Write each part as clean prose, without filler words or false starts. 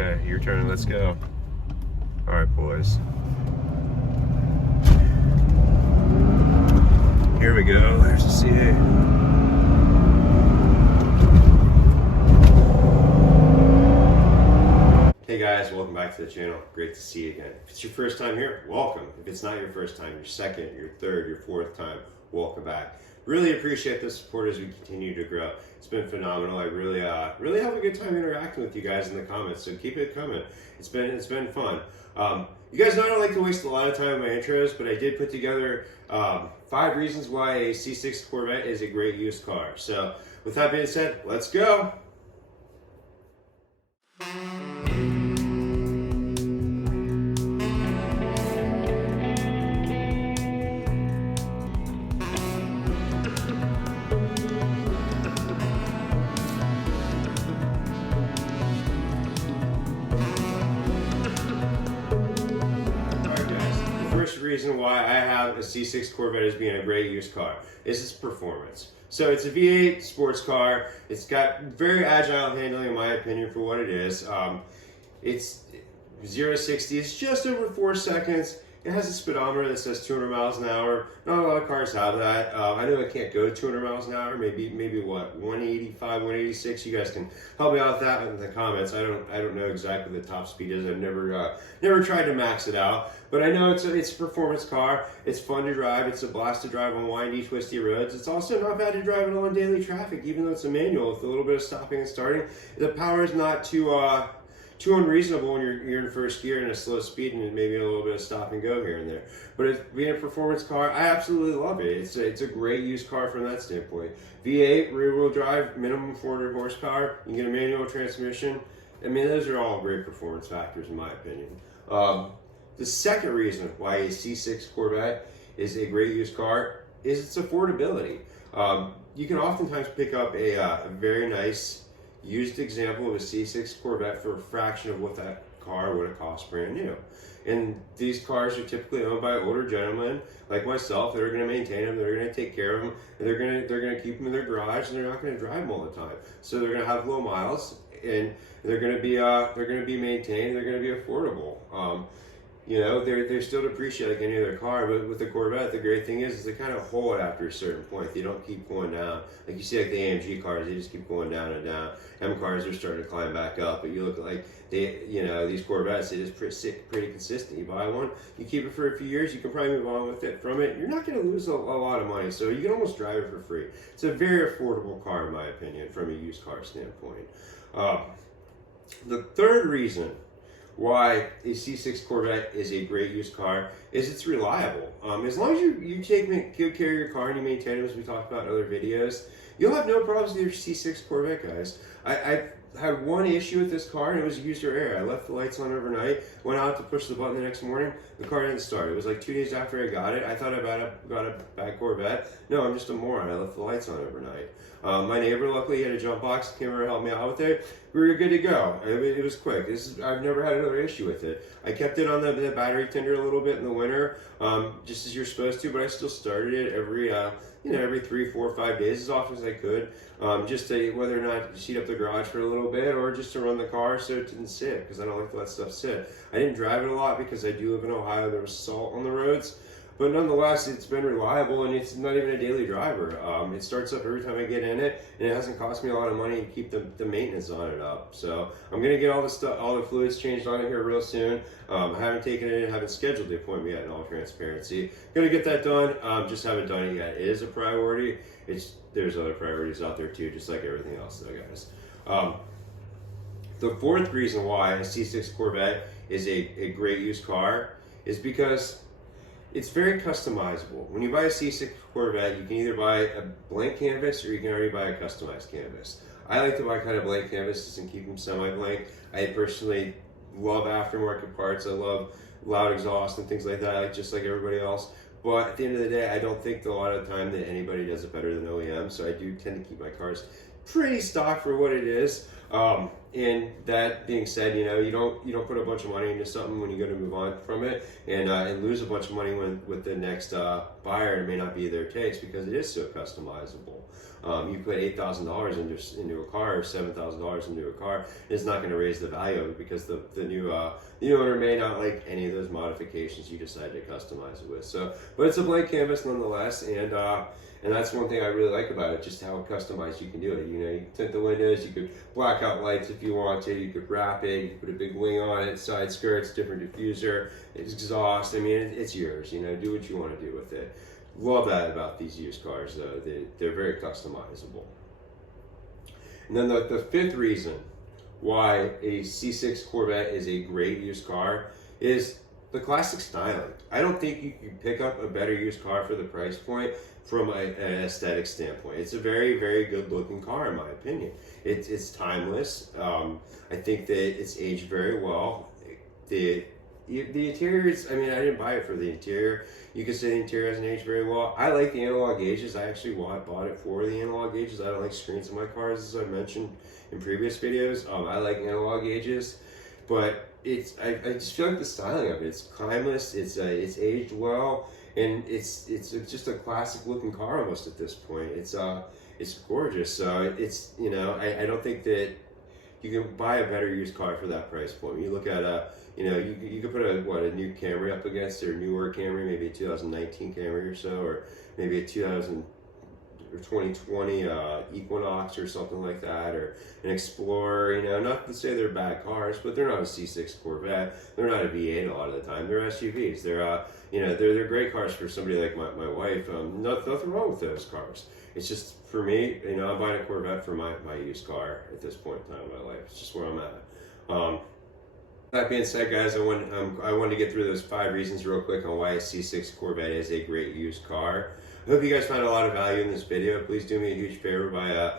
Okay, your turn. Let's go. All right, boys. Here we go. There's the C8. Hey guys, welcome back to the channel. Great to see you again. If it's your first time here, welcome. If it's not your first time, your second, your third, your fourth time, welcome back. Really appreciate the support as we continue to grow. It's been phenomenal. I really have a good time interacting with you guys in the comments, so keep it coming. It's been fun. You guys know I don't like to waste a lot of time on my intros, but I did put together 5 reasons why a C6 Corvette is a great used car. So with that being said, let's go. Reason why I have a C6 Corvette as being a great used car is its performance. So it's a V8 sports car. It's got very agile handling in my opinion for what it is. It's 0 to 60, it's just over 4 seconds. It has a speedometer that says 200 miles an hour. Not a lot of cars have that. I know it can't go 200 miles an hour. Maybe what, 185, 186. You guys can help me out with that in the comments. I don't know exactly what the top speed is. I've never tried to max it out. But I know it's a performance car. It's fun to drive. It's a blast to drive on windy, twisty roads. It's also not bad to drive it on daily traffic, even though it's a manual with a little bit of stopping and starting. The power is not too unreasonable when you're in first gear and a slow speed and maybe a little bit of stop and go here and there. But it being a performance car, I absolutely love it. It's a great used car from that standpoint. V8, rear wheel drive, minimum 400 horsepower. You can get a manual transmission. I mean, those are all great performance factors in my opinion. The second reason why a C6 Corvette is a great used car is its affordability. You can oftentimes pick up a very nice used example of a C6 Corvette for a fraction of what that car would have cost brand new. And these cars are typically owned by older gentlemen like myself that are going to maintain them, they're going to take care of them, and they're going to keep them in their garage, and they're not going to drive them all the time. So they're going to have low miles, and they're going to be maintained, they're going to be affordable. You know, they're still depreciated like any other car, but with the Corvette, the great thing is they kind of hold after a certain point. They don't keep going down. Like you see like the AMG cars, they just keep going down and down. M cars are starting to climb back up, but you look at like these Corvettes, they just pretty consistent. You buy one, you keep it for a few years, you can probably move on with it from it. You're not going to lose a lot of money, so you can almost drive it for free. It's a very affordable car in my opinion from a used car standpoint. The third reason why a C6 Corvette is a great used car is it's reliable. As long as you take good care of your car and you maintain it, as we talked about in other videos, you'll have no problems with your C6 Corvette, guys. I had one issue with this car, and it was user error. I left the lights on overnight, went out to push the button the next morning, the car didn't start. It was like 2 days after I got it. I thought I got a bad Corvette. No, I'm just a moron. I left the lights on overnight. My neighbor, luckily, had a jump box, came over and helped me out with it. We were good to go. I mean, it was quick. I've never had another issue with it. I kept it on the battery tender a little bit in the winter, just as you're supposed to, but I still started it every 3, 4, 5 days as often as I could, just to whether or not heat up the garage for a little bit or just to run the car so it didn't sit, because I don't like to let stuff sit. I didn't drive it a lot because I do live in Ohio. There was salt on the roads. But nonetheless, it's been reliable, and it's not even a daily driver. It starts up every time I get in it, and it hasn't cost me a lot of money to keep the maintenance on it up. So I'm gonna get all the fluids changed on it here real soon. I haven't taken it in, haven't scheduled the appointment yet in all transparency. Gonna get that done, just haven't done it yet. It is a priority. There's other priorities out there too, just like everything else though, guys. The fourth reason why a C6 Corvette is a great used car is because it's very customizable. When you buy a C6 Corvette, you can either buy a blank canvas or you can already buy a customized canvas. I like to buy kind of blank canvases and keep them semi-blank. I personally love aftermarket parts. I love loud exhaust and things like that, just like everybody else. But at the end of the day, I don't think a lot of the time that anybody does it better than OEM, so I do tend to keep my cars pretty stock for what it is. And that being said, you don't put a bunch of money into something when you go to move on from it and lose a bunch of money with the next buyer. It may not be their taste because it is so customizable. You put $8,000 into a car or $7,000 into a car, it's not going to raise the value of it because the new owner may not like any of those modifications you decide to customize it with. So, but it's a blank canvas nonetheless, and that's one thing I really like about it, just how customized you can do it. You can tint the windows, you could black out lights if you want to, you could wrap it, you could put a big wing on it, side skirts, different diffuser, exhaust. I mean, it's yours. Do what you want to do with it. Love that about these used cars, though. They're very customizable. And then the fifth reason why a C6 Corvette is a great used car is the classic styling. I don't think you can pick up a better used car for the price point from an aesthetic standpoint. It's a very, very good looking car in my opinion. It's timeless. I think that it's aged very well. The interior is, I mean, I didn't buy it for the interior. You could say the interior hasn't aged very well. I like the analog gauges. I actually bought it for the analog gauges. I don't like screens in my cars, as I mentioned in previous videos. I like analog gauges, but I just feel like the styling of it, it's timeless, it's aged well, and it's just a classic looking car almost at this point. It's gorgeous. So it's, I don't think that you can buy a better used car for that price point. When you look at you could put a new Camry up against it, or newer Camry, maybe a 2019 Camry or so, or maybe a 2020 Equinox or something like that, or an Explorer. Not to say they're bad cars, but they're not a C6 Corvette. They're not a V8 a lot of the time. They're SUVs. They're great cars for somebody like my wife. Nothing wrong with those cars. It's just for me. I'm buying a Corvette for my used car at this point in time in my life. It's just where I'm at. That being said, guys, I wanted to get through those 5 reasons real quick on why a C6 Corvette is a great used car. I hope you guys found a lot of value in this video. Please do me a huge favor by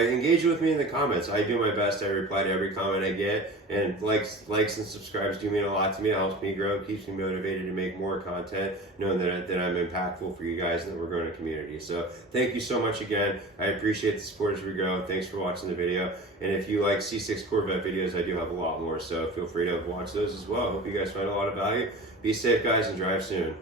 engaging with me in the comments. I do my best. I reply to every comment I get, and likes and subscribes do mean a lot to me. It helps me grow, keeps me motivated to make more content, knowing that I'm impactful for you guys and that we're growing a community. So thank you so much again. I appreciate the support as we go. Thanks for watching the video. And if you like C6 Corvette videos, I do have a lot more, so feel free to watch those as well. I hope you guys find a lot of value. Be safe, guys, and drive soon.